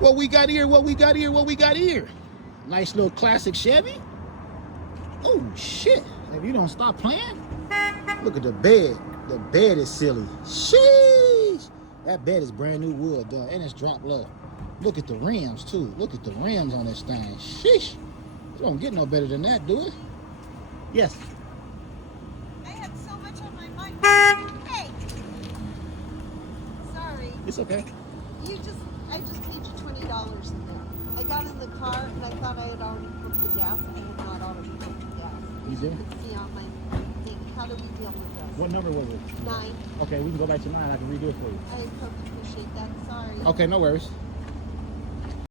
What we got here? What we got here? What we got here? Nice little classic Chevy. Oh shit! If you don't stop playing, look at the bed. The bed is silly. Sheesh! That bed is brand new wood, dog, and it's drop low. Look at the rims too. Look at the rims on this thing. Sheesh! You don't get no better than that, do it? Yes. I had so much on my mind. Hey! Sorry. It's okay. I just paid you $20 in there. I got in the car and I thought I had already put the gas. I had not already put the gas. You As did? you can see on my thing. How do we deal with this? What number was it? 9. Okay, we can go back to 9. I can redo it for you. I appreciate that. Sorry. Okay, no worries.